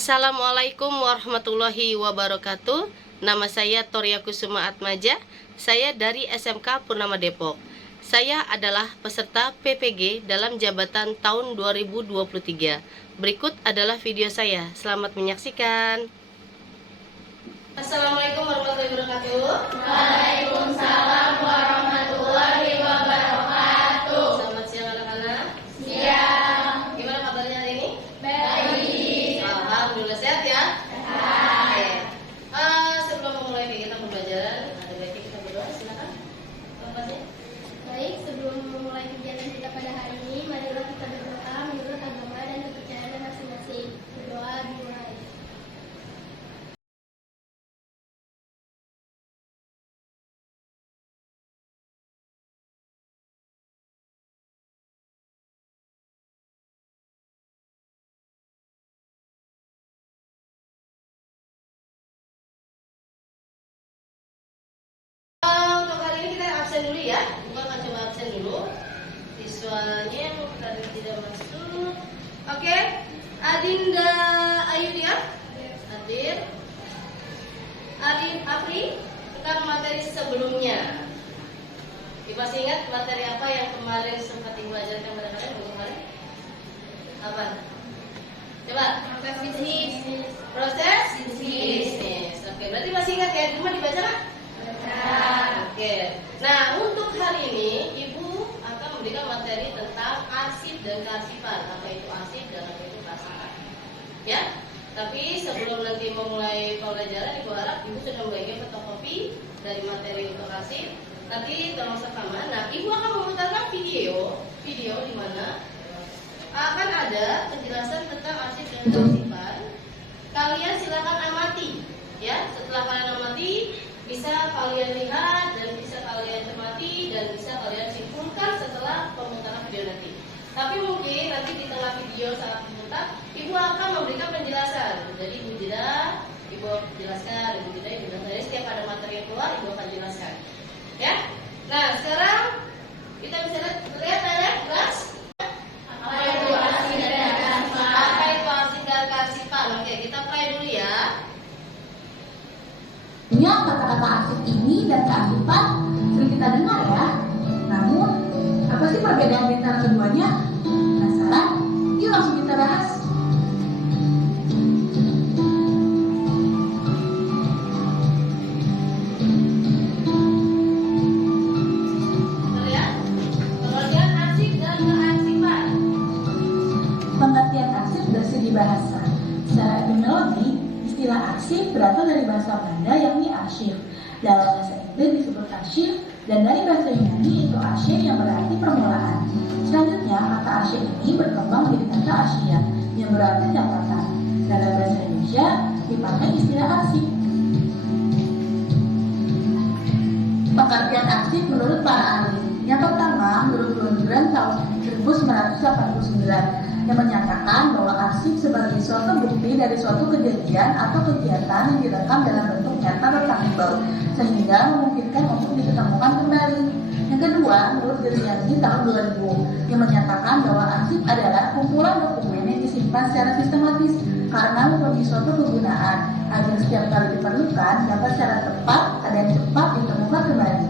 Assalamualaikum warahmatullahi wabarakatuh. Nama saya Toria Kusuma Atmaja. Saya dari SMK Purnama Depok. Saya adalah peserta PPG dalam jabatan tahun 2023. Berikut adalah video saya. Selamat menyaksikan. Assalamualaikum warahmatullahi wabarakatuh. Waalaikumsalam warahmatullahi wabarakatuh. Selamat siang anak-anak. Siang. Gimana kabarnya hari ini? Baik. Alhamdulillah sehat ya. Sehat. Sebelum memulai kegiatan pembelajaran, ada baiknya kita berdoa. Silakan. Tempatnya. Baik, sebelum memulai kegiatan kita pada hari ini, marilah kita berdoa menurut agama dan kepercayaan masing-masing. Berdoa dimulai. Untuk hari ini kita absen dulu ya. Kita akan coba absen dulu. Visualnya tadi tidak masuk. Oke. Adinda Ayudia. Hadir. Arin Apri. Tentang materi sebelumnya. Masih ingat materi apa yang kemarin sempat Ibu ajarkan pada kalian minggu kemarin? Apa? Coba. Proses bisnis. Proses bisnis. Oke, berarti masih ingat ya? Di rumah dibaca kan? Oke. Nah, untuk hari ini Ibu akan memberikan materi tentang arsip dan kearsipan. Apa itu arsip dan apa itu kearsipan? Ya. Tapi sebelum nanti memulai pembelajaran, Ibu harap Ibu sudah membagikan fotokopi dari materi untuk arsip. Nanti tolong rekaman. Nah, Ibu akan memutarkan video di mana akan ada penjelasan tentang arsip dan kearsipan. Kalian silakan amati, ya. Setelah kalian amati, bisa kalian lihat dan bisa kalian cermati dan bisa kalian simpulkan setelah pemutaran video nanti. Tapi mungkin nanti di tengah video saat diputar, Ibu akan memberikan penjelasan. Jadi Ibu jeda, Ibu jelaskan, Ibu jeda, Ibu jelaskan. Jadi setiap ada materi yang keluar, Ibu akan jelaskan. Ya. Nah, sekarang kita bisa lihat ada kelas. Apa itu arsip dan kearsipan? Apa itu arsip dan kearsipan? Oke, kita play dulu ya. Punya kata-kata arsip ini dan kearsipan sering kita dengar ya. Namun, apa sih perbedaan di antara keduanya? Penasaran? Yuk langsung kita bahas. Pengertian arsip dan kearsipan. Pengertian arsip dari segi bahasa. Secara etimologi, istilah arsip berasal dari bahasa Belanda yakni arschief. Dalam bahasa Inggris disebut arschief dan dari bahasa Yunani itu arschief yang berarti permulaan. Selanjutnya, kata arschief ini berkembang menjadi kata arsia yang berarti catatan. Dalam bahasa Indonesia dipakai istilah arsip. Pengertian arsip menurut para ahli. Yang pertama, menurut Lundgren tahun 1989 yang menyatakan bahwa arsip sebagai suatu bukti dari suatu kejadian atau kegiatan yang direkam dalam bentuk nyata dan tangible sehingga memungkinkan untuk diketemukan kembali. Yang kedua, menurut Gerianti tahun 2000 yang menyatakan bahwa arsip adalah kumpulan dokumen yang disimpan secara sistematis karena mempunyai suatu kegunaan agar setiap kali diperlukan dapat secara tepat dan cepat ditemukan kembali.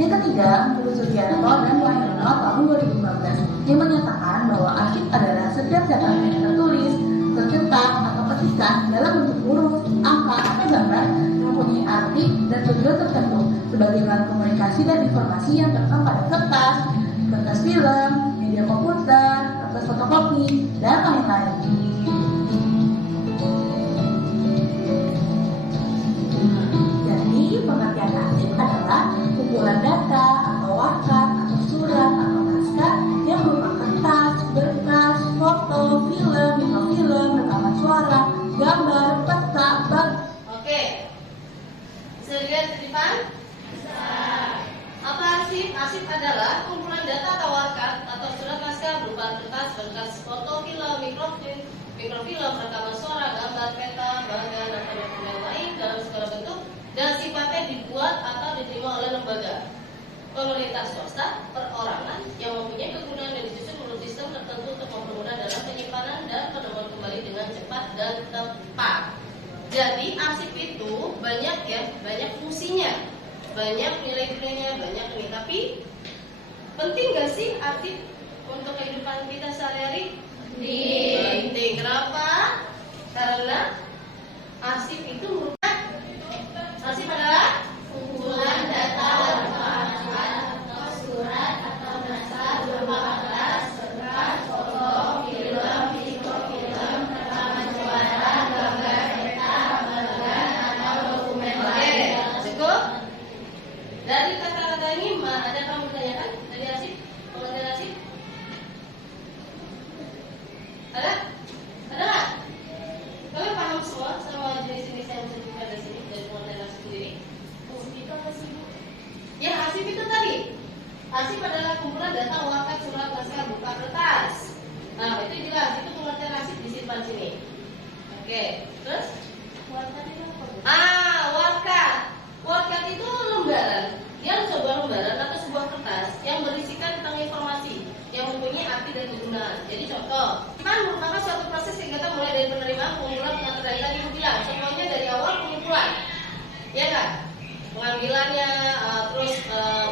Yang ketiga, menurut Sugiarto dan Wahyuno tahun 2015 yang menyatakan bahwa arsip adalah setiap catatan yang tertulis, tercetak, atau petikan dalam bentuk huruf, angka, atau gambar yang mempunyai arti dan tujuan tertentu sebagai bahan komunikasi dan informasi yang terekam pada kertas film, media komputer, kertas fotokopi, dan lain-lain. Jadi, pengertian arsip adalah kumpulan data atau wakat atau surat atau naskah yang berupa kertas, berkas, foto, film, mikrofilm, rekaman suara, gambar, peta, Oke. Bisa dilihat di depan? Apa arsip? Arsip adalah kumpulan data atau wakat atau surat naskah berupa kertas, berkas, foto, film, mikrofilm, rekaman suara, gambar, peta, bagan, atau dokumen lain dalam segala bentuk dan sifatnya dibuat atau diterima oleh lembaga, pemerintah swasta, perorangan yang mempunyai kegunaan yang disusun menurut sistem tertentu untuk mempermudah dalam penyimpanan dan penemuan kembali dengan cepat dan tepat. Jadi arsip itu banyak ya, banyak fungsinya, banyak nilai-nilainya, banyak nih. Tapi penting gak sih arsip untuk kehidupan kita sehari-hari? Penting. Kenapa? Karena arsip itu merupakan arsip adalah kumpulan data atau surat atau naskah berupa kertas, foto, film, mikrofilm, rekaman suara, gambar, peta, bagan atau dokumen lain. Cukup? Dari kata-kata ini ada kamu tanyakan dari arsip? Pengertian arsip? Ada? Ada nggak? Kalian paham semua sama jenis-jenis yang disebutkan di sini dari pengertian arsip sendiri? Itu apa sih, Bu? Ya, arsip itu tadi. Arsip adalah kumpulan data wakat, surat, naskah, buka, kertas. Nah, itu jelas. Itu pengertian arsip disimpan sini. Oke, terus? Wakat itu apa, Bu? Wakat. Wakat itu lembaran. Yang sebuah lembaran atau sebuah kertas yang berisikan tentang informasi yang mempunyai arti dan kegunaan. Jadi contoh, kan merupakan suatu proses kegiatan mulai dari penerimaan, pengumpulan, pengaturan dari tadi aku bilang, semuanya dari awal pengumpulan, ya kan? Pengambilannya, terus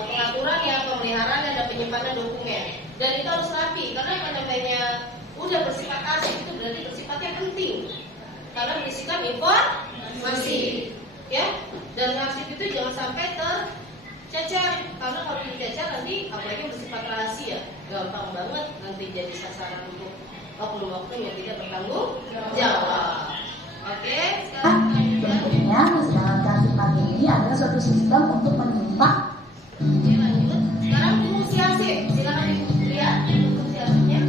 pengaturannya, pemeliharaannya, dan penyimpanan dokumen. Dan itu harus rapi, karena yang namanya udah bersifat arsip itu berarti bersifatnya penting, karena berisikan informasi, ya. Dan arsip itu jangan sampai tercecer, karena kalau dicecer nanti apalagi bersifat rahasia, gampang banget nanti jadi sasaran untuk oknum-oknum yang tidak bertanggung jawab. Oke, sekarang Tentunya kesedaran kearsipan ini adalah suatu sistem untuk menyimpan. Oke, lanjut. Sekarang fungsi arsip, silakan lihat fungsi arsipnya.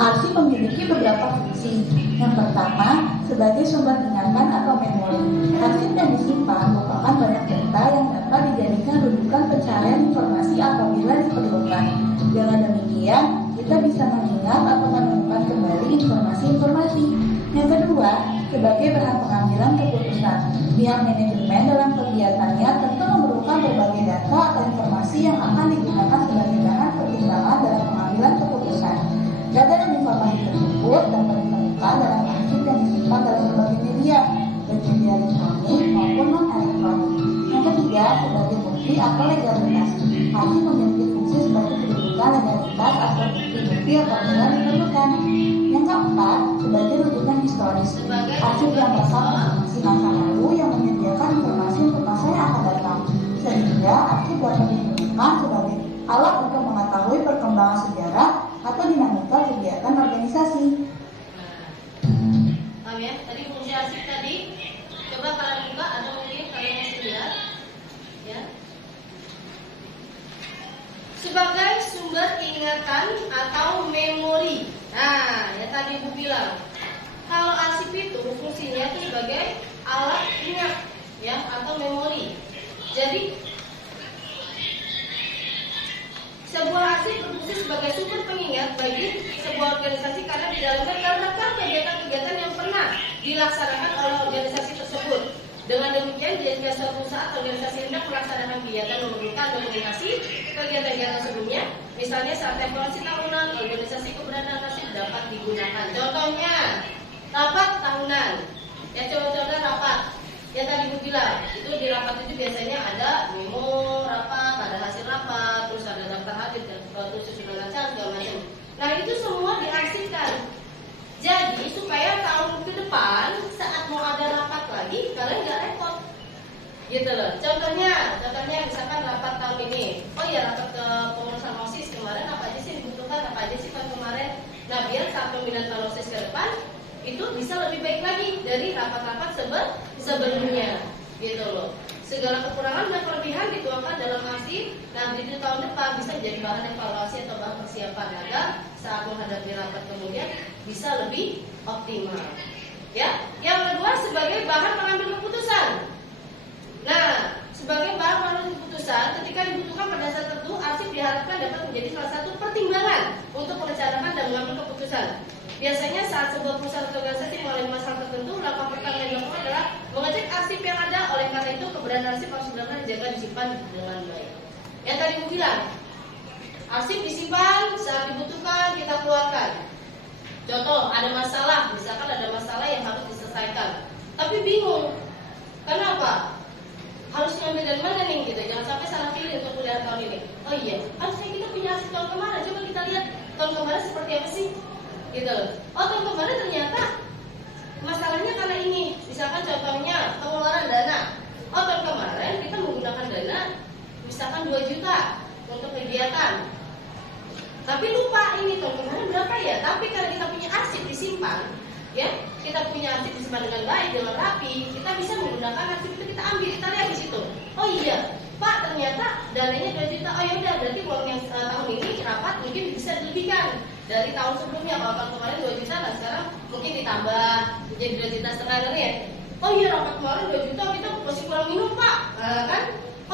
Arsip memiliki beberapa fungsi. Yang pertama, sebagai sumber ingatan atau memori. Arsip yang disimpan merupakan banyak data yang dapat dijadikan rujukan pencarian informasi apabila diperlukan. Dengan demikian, kita bisa mengingat atau menemukan kembali informasi-informasi. Yang kedua, sebagai bahan pengambilan keputusan. Pihak manajemen dalam kegiatannya tentu memerlukan berbagai data atau informasi yang akan digunakan sebagai bahan pertimbangan dalam pengambilan keputusan. Data dan informasi tersebut dapat ditemukan dalam arsip yang disimpan dalam berbagai media, baik media elektronik maupun non-elektronik. Yang ketiga, sebagai bukti atau legalitas. Arsip memiliki fungsi sebagai kedudukan legalitas atau bukti-bukti apabila diperlukan. Yang keempat, sebagai rujukan historis. Arsip yang berasal informasi masa lalu yang menyediakan informasi untuk masa yang akan datang. Sehingga arsip dapat digunakan sebagai alat untuk mengetahui perkembangan sejarah atau dinamika kegiatan organisasi. Paham ya? Tadi fungsi arsip tadi. Coba kalian buka atau mungkin kalian masih lihat. Ya. Sebagai sumber ingatan atau memori. Nah, yang tadi Ibu bilang. Kalau arsip itu fungsinya itu sebagai alat ingat, ya, atau memori. Jadi sebuah arsip berfungsi sebagai sumber pengingat bagi sebuah organisasi karena di dalamnya terdapat kegiatan-kegiatan yang pernah dilaksanakan oleh organisasi tersebut. Dengan demikian, jika suatu saat organisasi hendak melaksanakan kegiatan memerlukan dokumentasi kegiatan-kegiatan sebelumnya, misalnya saat evaluasi tahunan, organisasi keberadaan arsip dapat digunakan. Contohnya, rapat tahunan. Ya, contoh-contoh rapat. Ya tadi Ibu bilang, itu di rapat itu biasanya ada memo rapat, ada hasil rapat, terus ada daftar hadir, terus susunan acara segala macam. Nah itu semua diarsipkan. Jadi supaya tahun ke depan saat mau ada rapat lagi, kalian nggak repot, gitu loh. Contohnya misalkan rapat tahun ini, oh ya rapat ke pengurusan OSIS kemarin apa aja sih dibutuhkan, apa aja sih tahun kemarin. Nah biar saat pembinaan OSIS ke depan itu bisa lebih baik lagi dari rapat-rapat sebelumnya, gitu loh. Segala kekurangan dan kelebihan dituangkan dalam arsip. Nah, di tahun depan bisa menjadi bahan evaluasi atau bahan persiapan agar saat menghadapi rapat kemudian bisa lebih optimal. Ya, yang kedua sebagai bahan pengambil keputusan. Nah, sebagai bahan pengambil keputusan, ketika dibutuhkan pada saat tertentu, arsip diharapkan dapat menjadi salah satu pertimbangan untuk merencanakan dan mengambil keputusan. Biasanya saat sebuah perusahaan atau organisasi mengalami masalah tertentu, langkah pertama yang dilakukan adalah mengecek arsip yang ada. Oleh karena itu, keberadaan arsip harus benar-benar dijaga, disimpan dengan baik. Yang tadi aku bilang, arsip disimpan saat dibutuhkan kita keluarkan. Contoh, ada masalah, misalkan ada masalah yang harus diselesaikan, tapi bingung. Kenapa? Harus ngambil dari mana nih gitu? Jangan sampai salah pilih untuk kuliah tahun ini. Oh iya, harusnya kita punya arsip tahun kemarin. Coba kita lihat tahun kemarin seperti apa sih? Gitu. Oh, tahun kemarin ternyata masalahnya karena ini. Misalkan contohnya pengeluaran dana. Oh, tahun kemarin kita menggunakan dana misalkan 2 juta untuk kegiatan. Tapi lupa ini tahun kemarin berapa ya? Tapi karena kita punya arsip disimpan, ya, kita punya arsip disimpan dengan baik, dengan rapi, kita bisa menggunakan arsip itu, kita ambil, kita lihat di situ. Oh iya, Pak, ternyata dananya 2 juta. Oh ya udah, berarti uang yang tahun ini rapat mungkin bisa dilebihkan dari tahun sebelumnya. Kalau tahun kemarin 2 juta, nah sekarang mungkin ditambah menjadi 2,5 juta ya. Oh iya, rapat kemarin 2 juta, kita masih kurang minum Pak, kan?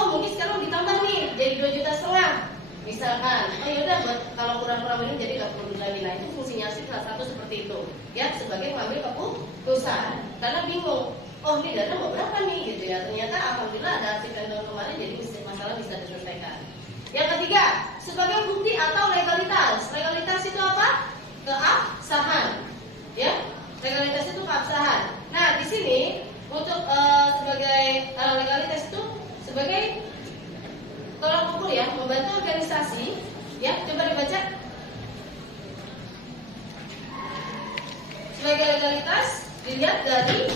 Oh mungkin sekarang ditambah nih jadi 2,5 juta. Misalkan, oh yaudah buat kalau kurang-kurang minum jadi nggak perlu lagi. Nah itu fungsinya sih salah satu seperti itu, ya, sebagai mengambil keputusan. Karena bingung, oh ini dana mau berapa nih gitu ya. Ternyata alhamdulillah ada arsip yang tahun kemarin, jadi masalah bisa diselesaikan. Yang ketiga, sebagai bukti atau legalitas. Legalitas itu apa? Keabsahan, ya. Legalitas itu keabsahan. Nah di sini untuk sebagai legalitas itu sebagai tolak ukur ya, membantu organisasi, ya, coba dibaca. Sebagai legalitas dilihat dari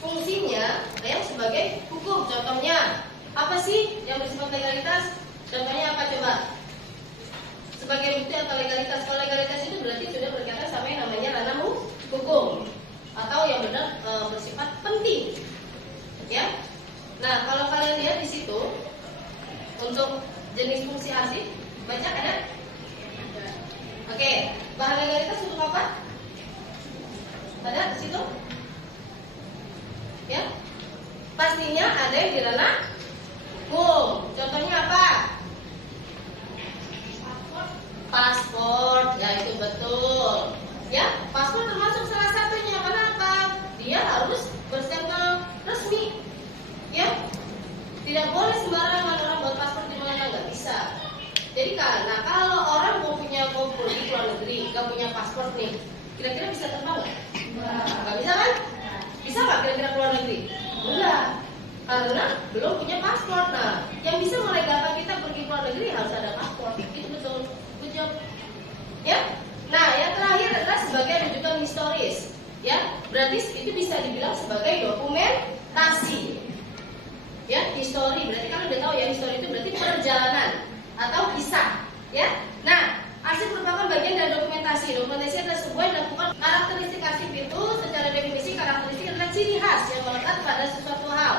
fungsinya, ya, sebagai hukum. Contohnya apa sih yang bersifat legalitas? Contohnya apa coba? Sebagai bukti atau legalitas. Kalau legalitas itu berarti sudah berkaitan sama yang namanya ranah hukum atau yang benar bersifat penting, ya. Nah, kalau kalian lihat di situ untuk jenis fungsi arsip, baca ada? Oke, bahan legalitas untuk apa? Ada di situ? Ya, pastinya ada yang di ranah hukum. Contohnya apa? Paspor, ya itu betul. Ya, paspor termasuk salah satunya. Kenapa? Dia harus berstempel resmi. Ya, tidak boleh sembarangan orang buat paspor di mana, nggak bisa. Jadi karena kalau orang mau pergi ke luar negeri, nggak punya paspor nih, kira-kira bisa terbang nggak? Nggak bisa kan? Bisa nggak kira-kira ke luar negeri? Enggak, karena belum punya paspor. Nah, yang bisa melegalkan kita pergi ke luar negeri harus ada paspor. Itu betul, betul. Ya. Nah, yang terakhir adalah sebagai rujukan historis. Ya, berarti itu bisa dibilang sebagai dokumentasi. Ya, histori berarti kan udah tahu ya, histori itu berarti perjalanan atau kisah, ya. Nah, arsip merupakan bagian dari dokumentasi. Dokumentasi adalah sebuah yang dilakukan. Karakteristik arsip itu secara definisi karakteristik adalah ciri khas yang melekat pada sesuatu hal.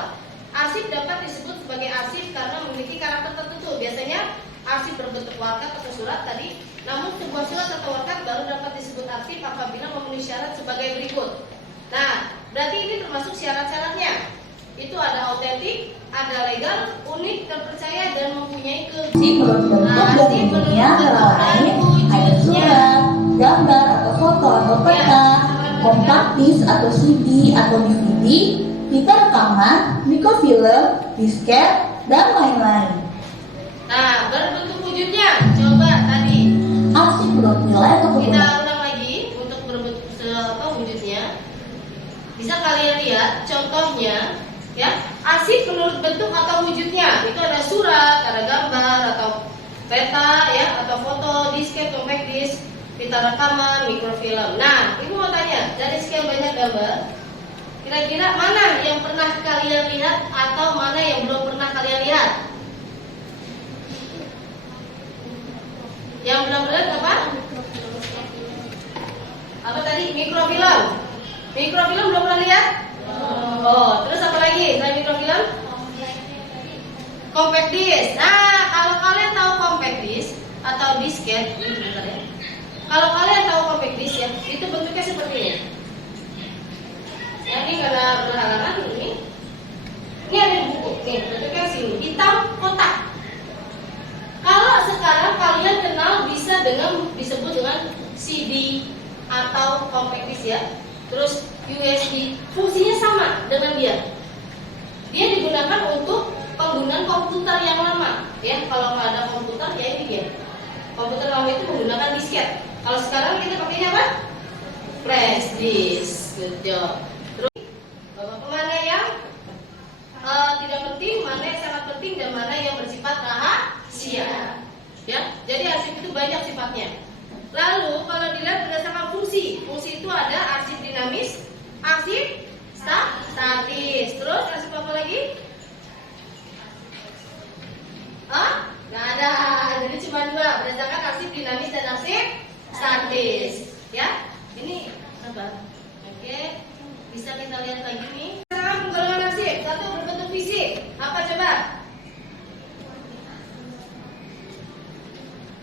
Arsip dapat disebut sebagai arsip karena memiliki karakter tertentu. Biasanya arsip berbentuk warkat atau surat tadi. Namun sebuah surat atau warkat baru dapat disebut arsip apabila memenuhi syarat sebagai berikut. Nah, berarti ini termasuk syarat-syaratnya. Itu ada autentik, ada legal, unik, terpercaya, dan mempunyai Menurut bentuk dan bunyinya antara lain ada surat, gambar atau foto atau peta, compact disc atau CD atau DVD, pita rekaman, mikrofilm, disket, dan lain-lain. Nah, berbentuk wujudnya, coba tadi Arsip menurut nilai atau kita kegunaan. ulang lagi untuk berbentuk wujudnya. Bisa kalian lihat contohnya. Ya, arsip menurut bentuk atau wujudnya itu ada surat, ada gambar atau peta, ya, atau foto, disket, compact disc, pita rekaman, mikrofilm. Nah, ibu mau tanya, dari sekian banyak gambar, kira-kira mana yang pernah kalian lihat atau mana yang belum pernah kalian lihat? Yang belum lihat apa? Apa tadi? Mikrofilm. Mikrofilm belum pernah lihat? Oh, terus apa lagi selain mikrofilm? Compact disc. Nah, kalau kalian tahu compact disc atau disket, ya. Kalau kalian tahu compact disc ya, itu bentuknya seperti ini. Ya, ini karena berhalangan ini. Ini ada di buku. Nih, bentuknya sini, hitam kotak. Kalau sekarang kalian kenal bisa dengan disebut dengan CD atau compact disc ya. Terus USB, fungsinya sama dengan dia. Dia digunakan untuk penggunaan komputer yang lama, ya. Kalau nggak ada komputer, ya ini dia. komputer lama itu menggunakan disket. Kalau sekarang kita pakainya apa? Flash disk. Good job. Terus mana yang tidak penting, mana yang sangat penting, dan mana yang bersifat rahasia. Ya, jadi arsip itu banyak sifatnya. Lalu kalau dilihat berdasarkan fungsi, fungsi itu ada arsip dinamis, arsip statis. Terus arsip apa lagi? Nggak ada. Jadi cuma dua, berdasarkan arsip dinamis dan arsip statis. Ya, ini apa? Oke, bisa kita lihat lagi nih. Sekarang golongan arsip. Satu, berbentuk fisik. Apa coba?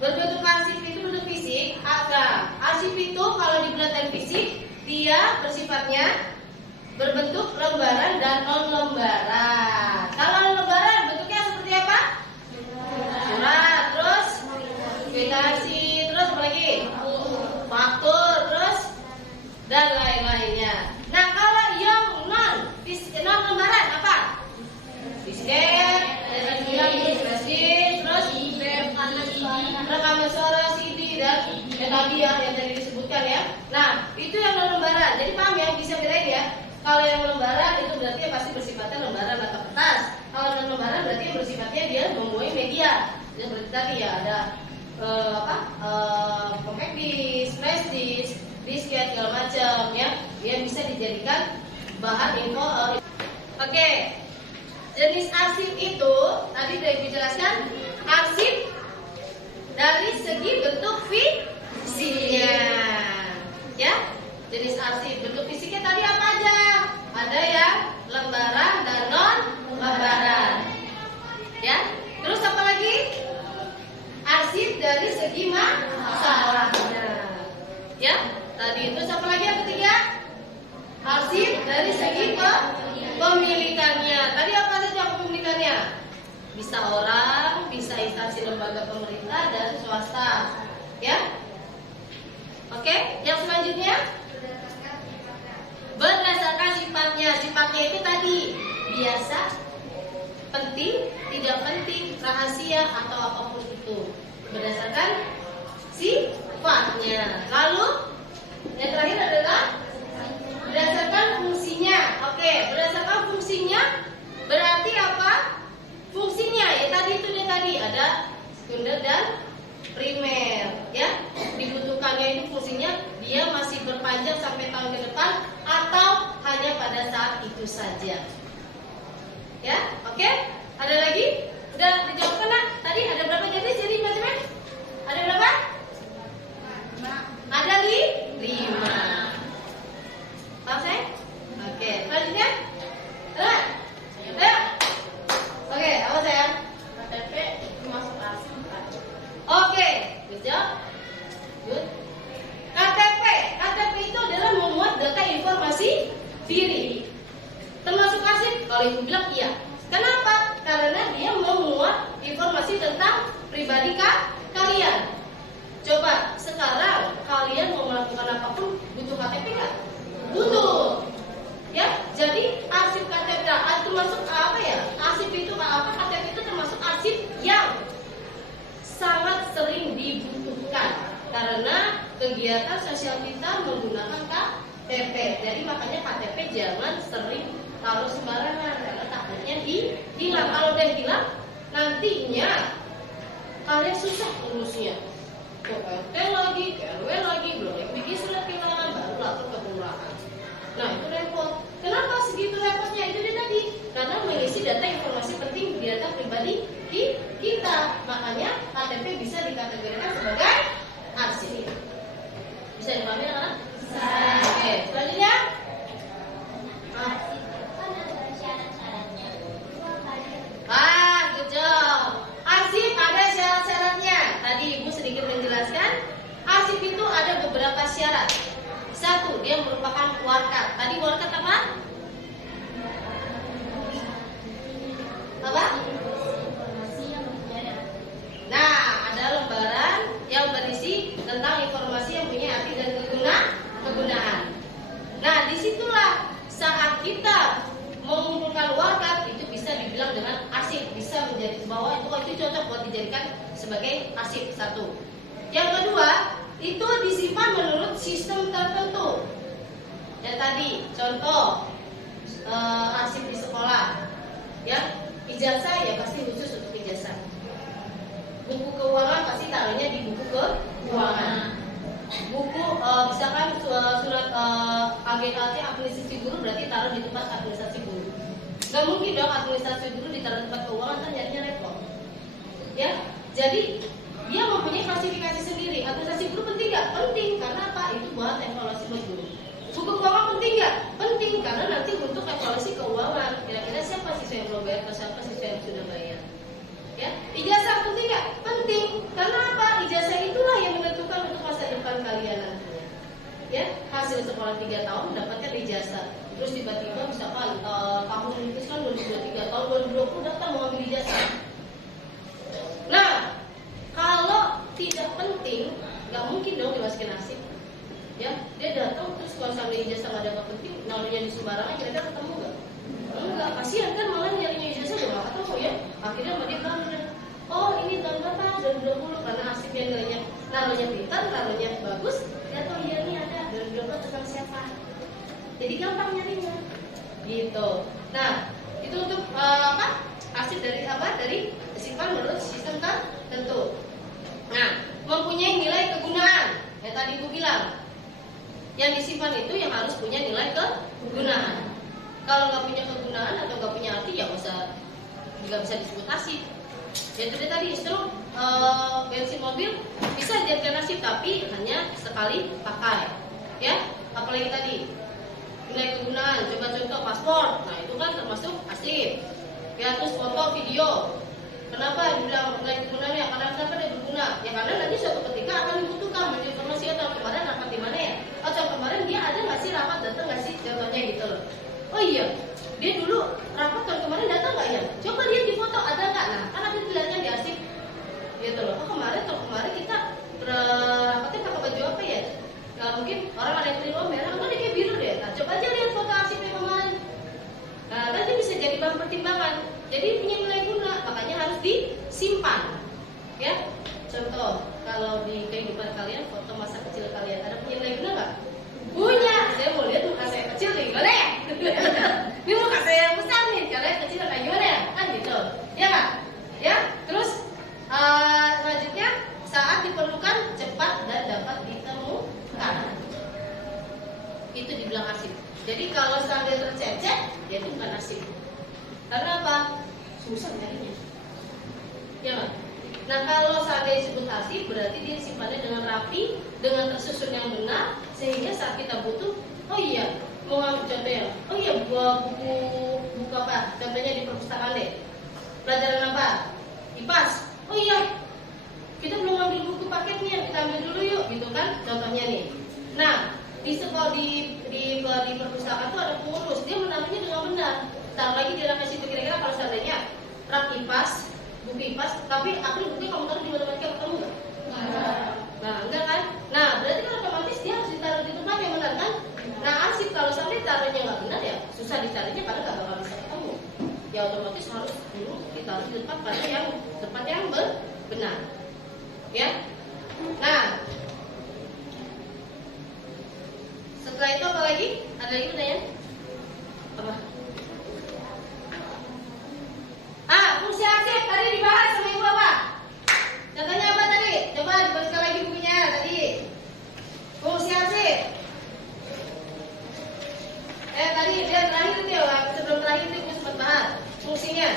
Berbentuk arsip itu bentuk fisik. Apa? Arsip itu kalau dilihat dari fisik, dia bersifatnya berbentuk lembaran dan non lembaran. Kalau lembaran bentuknya seperti apa? Surat, terus kuitansi, terus apa lagi? Faktur, terus dan lain-lainnya. Nah, kalau yang non lembaran apa? Disket, terus rekaman suara, CD, dan tadi ya yang tadi disebutkan ya. Nah, itu yang non lembaran. Jadi paham ya, bisa bedain ya. Kalau yang lembaran itu berarti pasti bersifatnya lembaran atau kertas. Kalau non lembaran berarti bersifatnya dia membuat media. Jadi seperti tadi ya ada compact disk, flash disk, disket segala macam ya. Dia bisa dijadikan bahan info. Oke. Jenis arsip itu tadi sudah dijelaskan, arsip dari segi bentuk fisiknya. Ya. Jenis arsip bentuk fisiknya tadi apa aja? Ada yang lembaran dan non lembaran. Ya. Terus apa lagi? Arsip dari segi masalahnya. Ya. Tadi terus apa lagi yang ketiga? Arsip dari segi kepemilikannya. Tadi apa saja kepemilikannya? Bisa orang, bisa instansi lembaga pemerintah dan swasta. Ya. Oke, yang selanjutnya berdasarkan sifatnya. Sifatnya itu tadi biasa, penting, tidak penting, rahasia atau apapun itu. Berdasarkan sifatnya. Lalu yang terakhir adalah berdasarkan fungsinya. Oke, berdasarkan fungsinya berarti apa? Fungsinya ya tadi itu dia tadi ada sekunder dan primer ya. Dibutuhkannya itu fungsinya dia masih berpanjang sampai tahun ke depan atau hanya pada saat itu saja. Ya, oke? Ada lagi? Udah dijawab kan? Tadi ada berapa jenis jadi macam-macam? Ada berapa? Ada 5. Paham saya? Oke, selanjutnya? Ayo. Oke, apa sayang? KTP masuk arsip. Oke, good job. Good. KTP itu adalah memuat data informasi diri. Termasuk arsip? Kalau ibu bilang iya. Kenapa? Karena dia memuat informasi tentang pribadi kalian. Coba sekarang kalian mau melakukan apapun butuh KTP nggak? Butuh. Ya, jadi arsip KTP itu masuk apa ya? Arsip itu apa? KTP itu termasuk arsip yang sangat sering dibutuhkan karena kegiatan sosial kita menggunakan KTP. Jadi makanya KTP jangan sering taruh sembarangan karena takutnya hilang. Kalau udah hilang, nantinya kalian susah urusnya. Ke RT lagi, ke RW lagi, belum bikin surat kehilangan baru lapor ke kelurahan. Nah itu repot. Kenapa segitu repotnya? Itu dia tadi. Karena mengisi data informasi penting di data pribadi kita. Makanya KTP bisa dikategorikan sebagai arsip. Bisa dipahami kan? Bisa. Oke, selanjutnya. Good job. Arsip ada syarat-syaratnya. Tadi Ibu sedikit menjelaskan. Arsip itu ada beberapa syarat. Satu, dia merupakan warkat. Tadi warkat apa? Apa? Nah, ada lembaran yang berisi tentang informasi yang punya arti dan kegunaan. Nah, disitulah saat kita mengumpulkan warkat itu bisa dibilang dengan arsip, bisa menjadi bahwa itu cocok buat dijadikan sebagai arsip. Satu. Yang kedua, itu disimpan menurut sistem tertentu. Yang tadi, contoh arsip di sekolah, ya, ijazah ya pasti khusus untuk ijazah. Buku keuangan pasti taruhnya di buku keuangan. Buku misalkan surat AGAT administrasi guru berarti taruh di tempat administrasi guru. Gak mungkin dong administrasi guru ditaruh di tempat keuangan, kan jadinya repot. Ya, jadi dia mempunyai klasifikasi sendiri. Administrasi guru penting nggak? Penting, karena apa? Itu buat evaluasi buat guru. Buku keuangan penting nggak? Penting, karena nanti untuk evaluasi keuangan. Kira-kira siapa siswa yang belum bayar atau siapa siswa yang sudah bayar? Ya, ijazah penting nggak? Penting, karena apa? Ijazah itulah yang menentukan untuk masa depan kalian nantinya. Ya, hasil sekolah 3 tahun mendapatkan ijazah. Terus tiba-tiba misalkan tahun itu kan 2023, tahun 2020 daftar mau ambil ijazah. Nah, kalau tidak penting, nggak mungkin dong dimasukin nasib. Ya, dia datang terus kalau sambil ijazah nggak dapat penting, naruhnya di sembarangan, kira-kira ketemu nggak? Enggak, kasihan kan malah nyarinya ijazah udah nggak ketemu ya. Akhirnya sama dia bilang, oh ini tahun berapa? 2020, karena nasibnya nilainya naruhnya pintar, naruhnya bagus. Ya toh iya nih ada 2020 tentang siapa? Jadi gampang nyarinya, gitu. Nah, itu untuk apa? Arsip dari apa? Dari simpan menurut sistem tertentu. Nah, mempunyai nilai kegunaan. Yang tadi Ibu bilang, yang disimpan itu yang harus punya nilai kegunaan. Kalau nggak punya kegunaan atau nggak punya arti, ya nggak bisa disebut arsip. Jadi tadi instruk bensin mobil bisa dijadikan arsip, tapi hanya sekali pakai. Ya, apalagi tadi nilai kegunaan. Coba contoh paspor. Nah itu kan termasuk arsip. Ya, terus foto, video. Kenapa dibilang nilai kegunaannya? Karena kenapa dia berguna? Ya karena nanti suatu ketika akan dibutuhkan menjadi informasi. Atau kemarin rapat di mana ya? Atau kemarin dia ada nggak sih rapat, datang nggak sih? Contohnya gitu loh. Oh iya, dia dulu rapat tahun kemarin datang nggak ya? Coba lihat di foto ada nggak? Nah kan ada dilihatnya di arsip. Gitu loh. Oh kemarin kita rapatnya pakai baju apa ya? Nah, mungkin orang ada yang terima merah, enggak dia kayak biru deh. Nah coba aja lihat foto arsipnya kemarin. Nah, nanti bisa jadi bahan pertimbangan. Jadi punya nilai guna, makanya harus disimpan. Ya, contoh kalau di kehidupan kalian, foto masa kecil kalian ada punya nilai guna nggak? Punya. Saya mau lihat muka saya kecil nih, gimana ya? Ini muka saya yang besar nih, kalian kecil kayak gimana ya? Kan gitu, ya kan? Ya, terus selanjutnya saat diperlukan cepat dan dapat ditemukan. Itu dibilang arsip. Jadi kalau sambil tercecer, ya itu bukan arsip. Karena apa? Susah nyarinya. Ya kan? Nah kalau seandainya disebut arsip, berarti dia simpannya dengan rapi, dengan tersusun yang benar, sehingga saat kita butuh, oh iya, mau ngambil contohnya, oh iya buku apa? Contohnya di perpustakaan deh. Pelajaran apa? IPAS. Oh iya, kita belum ngambil buku paketnya, kita ambil dulu yuk, gitu kan? Contohnya nih. Nah, di sekolah di perpustakaan itu ada pengurus, dia menaruhnya dengan benar. Taruh lagi di dalam situ, kira-kira kalau seandainya rak IPAS, buku IPAS, tapi akhirnya bukunya kamu taruh di matematika, ketemu nggak? Nah, enggak kan? Nah, berarti kan otomatis dia harus ditaruh di tempat yang benar kan? Nah, arsip kalau sampai taruhnya nggak benar ya susah dicarinya, karena nggak bakal bisa ketemu. Ya otomatis harus dulu ditaruh di tempat yang benar. Ya. Nah, setelah itu apa lagi? Ada lagi pertanyaan? Apa? Fungsi arsip tadi dibahas sama Ibu apa? Contohnya apa tadi? Coba dibaca lagi bukunya tadi. Fungsi arsip. Tadi dia terakhir itu ya, sebelum terakhir itu Ibu sempat bahas fungsinya.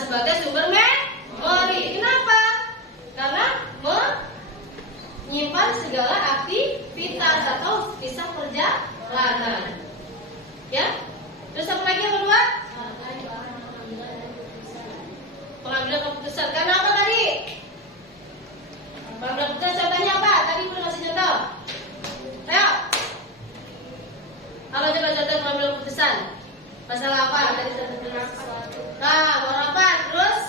Sebagai sumber memori. Kenapa? Karena menyimpan segala aktivitas atau kisah perjalanan. Ya. Terus apa lagi yang kedua? Pengambilan keputusan. Karena apa tadi? Pengambilan keputusan contohnya apa? Tadi Ibu ngasih contoh. Ayo. Apa coba contoh pengambilan keputusan? Masalah apa? Tadi mau rapat, terus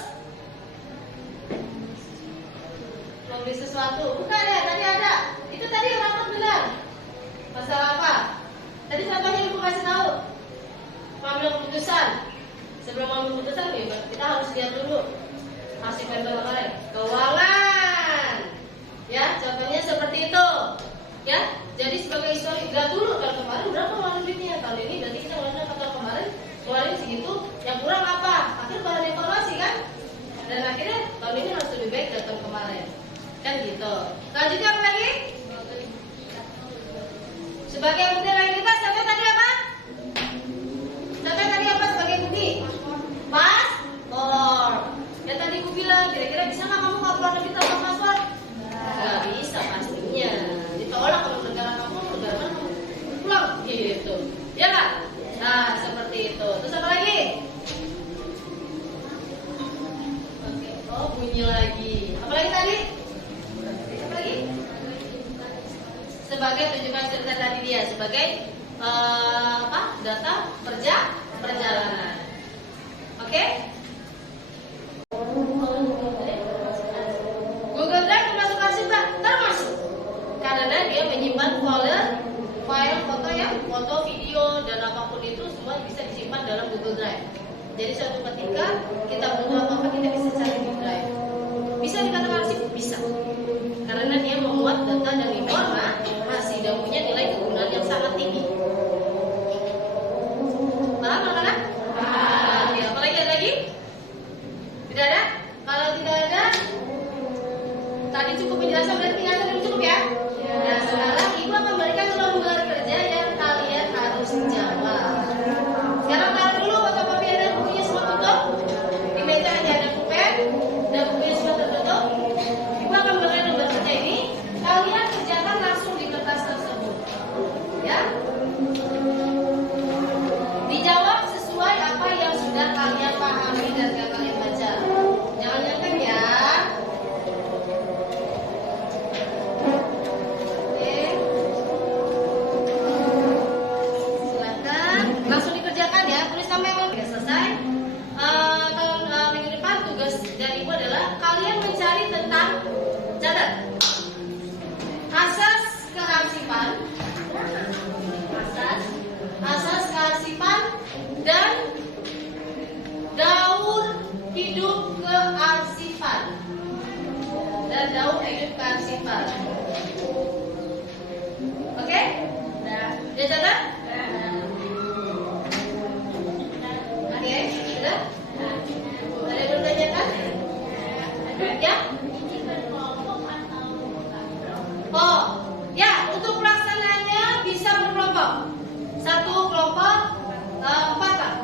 membeli sesuatu. Bukan ya, tadi ada. Itu tadi rapat benar. Masalah apa? Tadi contohnya Ibu kasih tahu. Pengambilan keputusan. Sebelum mengambil keputusan, kita harus lihat dulu arsip keuangan. Selanjutnya apa lagi? Sebagai bukti loyalitas, sampai tadi apa? Sampai tadi apa sebagai bukti? Paspor. Ya tadi aku bilang, kira-kira bisa nggak kamu keluar negeri tanpa paspor? Nggak bisa pastinya. Ditolak kalau negara kamu, negara mana kamu pulang gitu. Ya nggak? Nah seperti itu. Terus apa lagi? Oke. Oh bunyi lagi. Apa lagi tadi? Apa lagi? Sebagai tunjukkan cerita tadi dia sebagai data perjalanan. Oke? Google Drive termasuk arsip nggak? Termasuk. Karena dia menyimpan file foto yang foto, video dan apapun itu semua bisa disimpan dalam Google Drive. Jadi suatu ketika kita butuh apa-apa kita bisa cari di Drive. Bisa dikatakan arsip? Bisa. Karena dia memuat data dan informasi dan punya nilai kegunaan yang sangat tinggi. Paham anak-anak? Oke, apa lagi ada lagi? Tidak ada? Kalau tidak ada, tadi cukup penjelasan, berarti penjelasan belum cukup ya? Nah, sekarang ibu akan berikan lembar kerja yang kalian harus jawab. Sekarang taruh dulu fotokopi dan bukunya semua tutup. Di meja hanya ada pulpen dan bukunya semua tertutup. Ibu akan berikan lembar kerja ini. Kalian kerjakan langsung di kertas tersebut. Ya? Dijawab sesuai apa yang sudah kalian pahami dan yang kalian baca. Jangan nyangka ya. Oke. Silakan langsung dikerjakan ya. Tulis sampai selesai. Minggu depan tugas dari ibu adalah kalian mencari tentang catat asas kearsipan, asas kearsipan dan daur hidup kearsipan Oke? Dia catat? Oke, sudah? Ada yang belum tanyakan? Ya? Oh, ya, untuk pelaksanaannya bisa berkelompok. Satu kelompok 4 lah.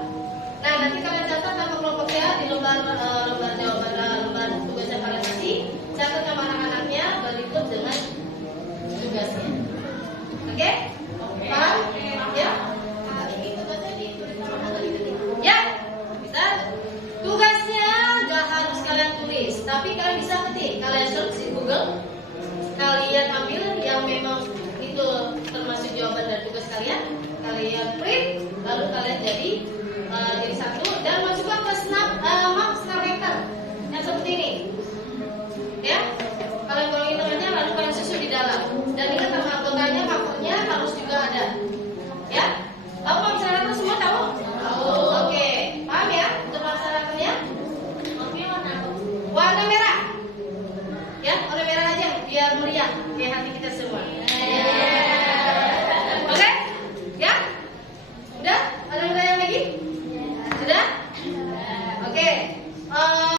Nah, nanti kalian catat nama kelompoknya di lembar jawaban, lembar tugas yang kalian kasih. Catat nama anak-anaknya berikut dengan tugasnya. Oke? Paham? Ya? Ya? Bisa? Tugasnya gak harus kalian tulis, tapi kalian bisa ketik. Kalian search di Google. Kalian ambil yang memang itu termasuk jawaban dan tugas kalian print, lalu kalian jadi satu dan masukkan ke Snap